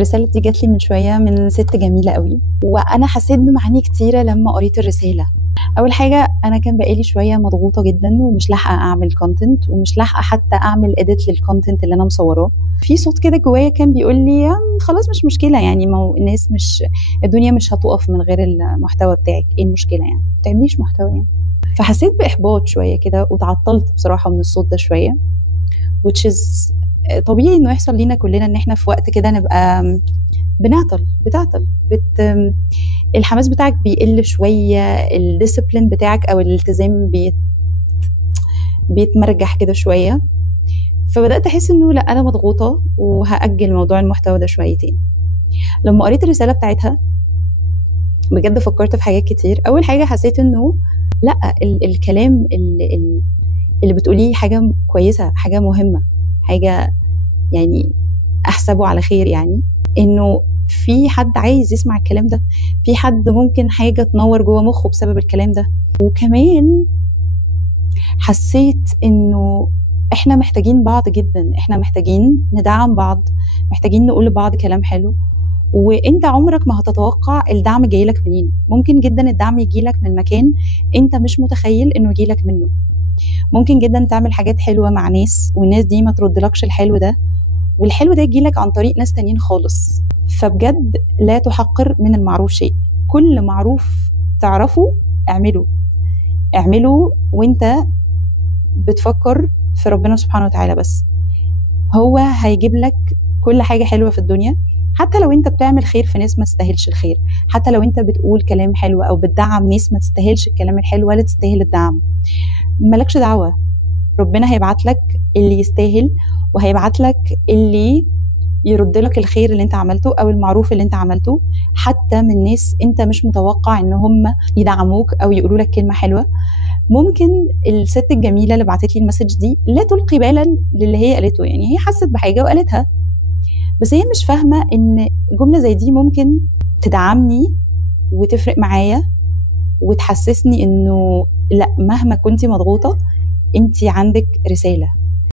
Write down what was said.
الرسالة دي جات لي من شوية من ست جميلة قوي، وأنا حسيت بمعاني كتيرة لما قريت الرسالة. أول حاجة، أنا كان بقالي شوية مضغوطة جدا ومش لاحقة أعمل كونتنت، ومش لاحقة حتى أعمل إديت للكونتنت اللي أنا مصوراه. في صوت كده جوايا كان بيقول لي خلاص مش مشكلة، يعني ما هو الناس مش، الدنيا مش هتقف من غير المحتوى بتاعك، إيه المشكلة يعني؟ ما تعمليش محتوى يعني. فحسيت بإحباط شوية كده وتعطلت بصراحة من الصوت ده شوية، which is طبيعي انه يحصل لينا كلنا، ان احنا في وقت كده نبقى بتعطل الحماس بتاعك بيقل شويه، الديسيبلين بتاعك او الالتزام بيتمرجح كده شويه. فبدات احس انه لا، انا مضغوطه وهاجل موضوع المحتوى ده شويتين. لما قريت الرساله بتاعتها بجد فكرت في حاجات كتير. اول حاجه حسيت انه لا، الكلام اللي بتقوليه حاجه كويسه، حاجه مهمه، حاجه يعني احسبه على خير، يعني انه في حد عايز يسمع الكلام ده، في حد ممكن حاجه تنور جوه مخه بسبب الكلام ده. وكمان حسيت انه احنا محتاجين بعض جدا، احنا محتاجين ندعم بعض، محتاجين نقول لبعض كلام حلو. وانت عمرك ما هتتوقع الدعم جايلك منين. ممكن جدا الدعم يجيلك من مكان انت مش متخيل انه يجيلك منه. ممكن جدا تعمل حاجات حلوه مع ناس، والناس دي ما تردلكش الحلو ده، والحلو ده يجيلك عن طريق ناس تانيين خالص. فبجد لا تحقر من المعروف شيء. كل معروف تعرفه اعمله وانت بتفكر في ربنا سبحانه وتعالى بس. هو هيجيب لك كل حاجة حلوة في الدنيا. حتى لو انت بتعمل خير في ناس ما تستاهلش الخير، حتى لو انت بتقول كلام حلو او بتدعم ناس ما تستاهلش الكلام الحلو ولا تستاهل الدعم، مالكش دعوة. ربنا هيبعت لك اللي يستاهل، وهيبعت لك اللي يرد لك الخير اللي انت عملته او المعروف اللي انت عملته، حتى من ناس انت مش متوقع ان هم يدعموك او يقولوا لك كلمة حلوة. ممكن الست الجميلة اللي بعتت لي المسج دي لا تلقي بالا للي هي قالته، يعني هي حست بحاجة وقالتها، بس هي مش فاهمة ان جملة زي دي ممكن تدعمني وتفرق معايا وتحسسني انه لا، مهما كنتي مضغوطة انتي عندك رسالة.